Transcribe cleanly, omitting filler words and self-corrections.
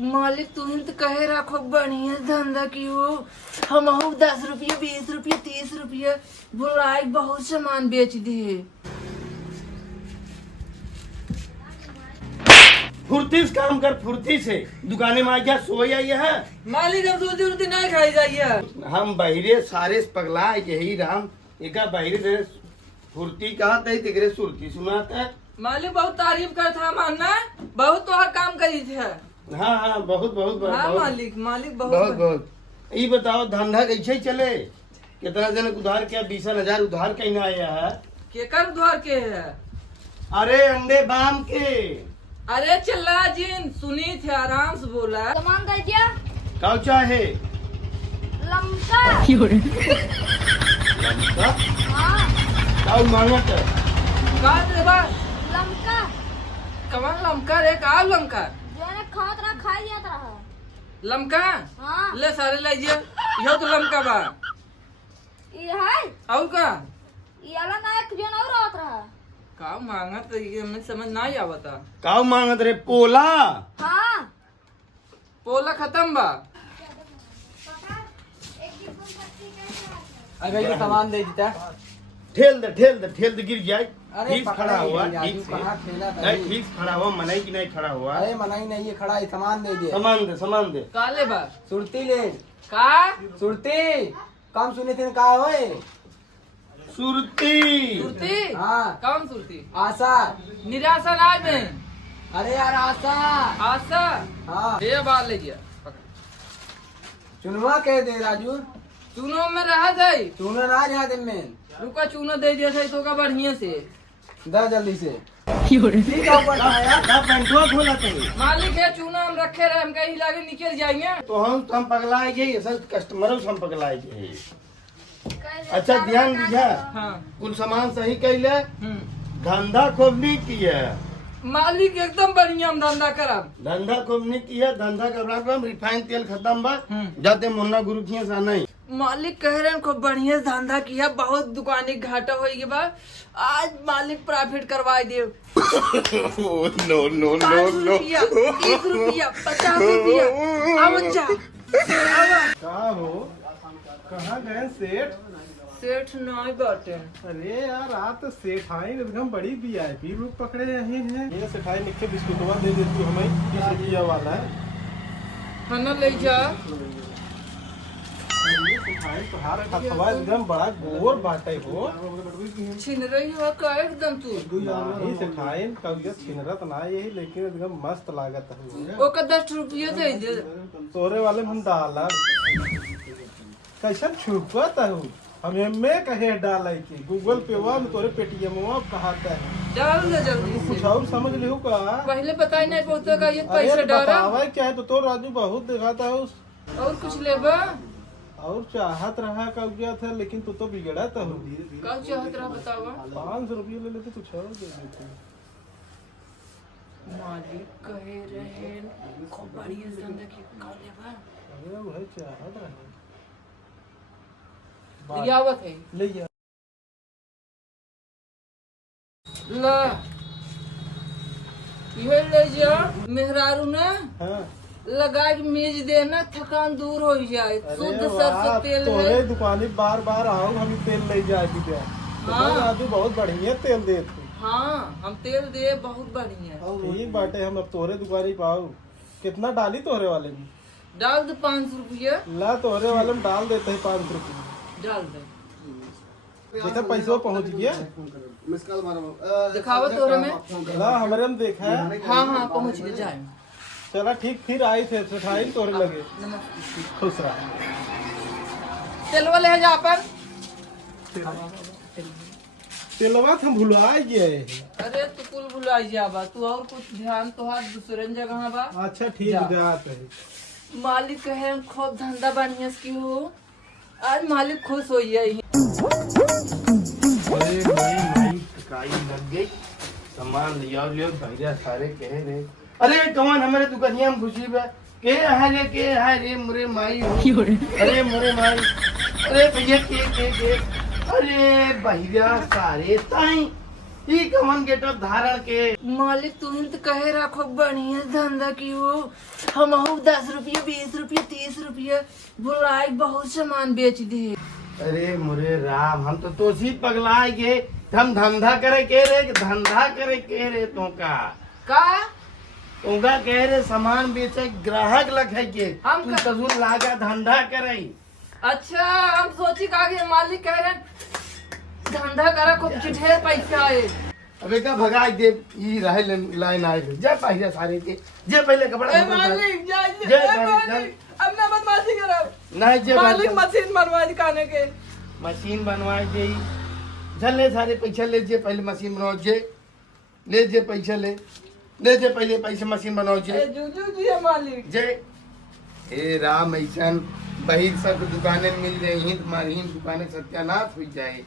मालिक तुम तो कहे रखो बढ़िया धंधा की हो। हम 10 रुपये 20 रुपये 30 रुपये बुलाई बहुत सामान बेच दिए। फुर्ती से काम कर, फुर्ती से दुकाने में आ गया सोया है। मालिक हम रोटी रोटी नहीं खाई जाइए। हम बहिरे सारे पगला यही राम एका बहिरे फुर्ती कहा तेरे सुरती सुनाता है। मालिक बहुत तारीफ करता मानना बहुत तो काम करी थे। हाँ हाँ बहुत बहुत बहुत हाँ बहुत मालिक मालिक बहुत बहुत बहुत। ये बताओ धंधा कैसे चले? कितना दिन उधार किया? 20,000 उधार कहीं आया है। केकर उधार के है? अरे अंडे बाम के। अरे चला जिन सुनी थे आराम से बोला। सामान दीजिए। काउ चाहे लमका। लमका? हाँ काउ मांगत है? का देबा? लमका कमान लमका रे का लमका? जो ने खात रहा खाई जात रहा। लमका हाँ ले सारे लीजिए। यो तो लमका बा। ये है और का? ये वाला ना एक जो ना रात रहा। का मांगत ये हमें समझ नहीं आवता। काउ मांगत रे? पोला। हाँ पोला खत्म बा। अगर ये सामान दे देता। ठेल दे गिर जाए। ठीक खड़ा हुआ, ठीक से नहीं, ठीक खड़ा हुआ। मनाई की नहीं खड़ा हुआ? अरे मनाई नहीं है, खड़ा है। सामान दे दे। सामान दे। का ले बा? सुरती ले। का? सुरती कम सुने थे का होए? सुरती। सुरती? हाँ कौन सुरती? आशा। निराशा राय में। अरे यार आशा। आशा हाँ ये बात ले गया। चुनवा कह दे राजू। चूनो में रहा जाए। चूना ना जा दे में। रुका चूनो दे दिया था तो का बढ़िया से दा जल्दी से। ठीक है ऊपर आया। का पेंटुआ खोला तू? मालिक है चूना हम रखे रहे हम कहीं लागे निकल जाएंगे। तो हम पगलाए गए असल कस्टमरों से हम पगलाए गए। अच्छा ध्यान दीजिए। हाँ कुल सामान सही कैले। हम्म। धंधा खूब नहीं किया। मालिक एकदम बढ़िया हम धंधा करब। धंधा खूब नहीं किया। धंधा का रिफाइंड तेल खत्म बा। हम्म। जाते मुन्ना गुरु किया सा नहीं। मालिक कह रहे हैं खूब बढ़िया धंधा किया बहुत दुकानी घाटा हो गई बा। आज मालिक प्रॉफिट करवाई दे। नो नो 5 रुपया 1 रुपया 50 रुपया अब जा। कहा हो? कहाँ गए सेठ? सेठ नहीं बाटे। अरे यार आप तो सेठाई एकदम बड़ी VIP लोग पकड़े रहे हैं। ये सेठाई लिख के बिस्कुटवा दे देती हमें 20 रुपया वाला है। खाना ले जा। ये सेठाई तुम्हारा हथवा एकदम बड़ा गोर बाटे हो। छीन रही हो का एकदम तू। ये सेठाई कभी छिनरत ना यही लेकिन एकदम मस्त लागत है। वो का 10 रुपया दे दे। तोरे वाले में हम डाला कैसा छुपत हूँ हमें मैं कहे डाला की गूगल पे वा तोरे पेटीएम वा कहाता है। डाल दे जल्दी कुछ से। और समझ लियो का? पहले पता ही नहीं पड़ता का ये अरे पैसे डाला। बतावा क्या है तो राजू बहुत दिखाता है और कुछ लेबा? और चाहत रहा कब गया था लेकिन तू तो बिगड़ा था। का चाहत रहा बतावा। 500 रुपये ले लेते कुछ और दे देते। मालिक कहे रहे खूब बढ़िया धंधा की का लेबा। अरे वही चाहत रहा लियावत है ले जा। ला ये ले जा मेहरारू ने हाँ लगा के मेज देना थकान दूर हो जाए। शुद्ध अरे सरसों वाह, तेल तोरे है। दुकानी बार बार आओ हम तेल ले जाए क्या? हाँ। राजू बहुत बढ़िया तेल देते। हाँ हम तेल दे बहुत बढ़िया। ठीक बाटे हम अब तोरे दुकानी पाओ। कितना डाली तोरे वाले में? डाल दे 5 रुपया। ला तोरे वाले में डाल देते हैं 5 रुपये। डाल दे देखा पैसा पहुँच गया। दिखावा तोरे में। ला हमारे में देखा है। हाँ हाँ पहुँच गए जाए। चला ठीक फिर आई थे सेठाई तोरे लगे। नमस्ते। खुश रहा। तेलवा ले जा पर। तेलवा हम भुला गए। अरे तू कुल भुलाई जाबा तू और कुछ ध्यान तो हाथ दूसरे जगह बा। अच्छा ठीक जा। जात है। मालिक कहे खूब धंधा बढ़िया से की हो। आज मालिक खुश हो जाए। अरे माई काई लग गई। सामान लिया भैया सारे कहे रे। अरे कौन हमारे दुकानिया में घुसी बा? के है रे मुरे माई हो। अरे मुरे माई। अरे भैया के अरे भैया सारे ताई ई कमन गेटअप धारण के मालिक तुम तो कहे रखो बढ़िया धंधा की हो। हम 10 रुपया 20 रुपया 30 रुपया बुलाई बहुत सामान बेच दे। अरे मुरे राम, हम तो सी पगला गे। हम धंधा करे के रे, धंधा करे के रे तो का तोगा कह रे सामान बेचे ग्राहक लखे के हम तू कसूर लागा धंधा करे। अच्छा हम सोची का कि मालिक कह रहे धंधा करा खूब ढेर पैसा है। अबे का भगा दे ई रहे लाइन आए जे पहले सारे के जे पहले कपड़ा ए मालिक जा जे मालिक अब ना बदमाशी करो। नहीं जे मालिक मशीन बनवा दिखाने के मशीन बनवाए दे। चल ले सारे पैसा ले, जे पहले मशीन बनाओ जे ले, जे पैसा ले जे पहले पैसे मशीन बनाओ जे जी है मालिक जे। हे राम, ऐसा बहिर सब दुकानें मिल रही, तुम्हारी दुकानें सत्यानाश हो जाए।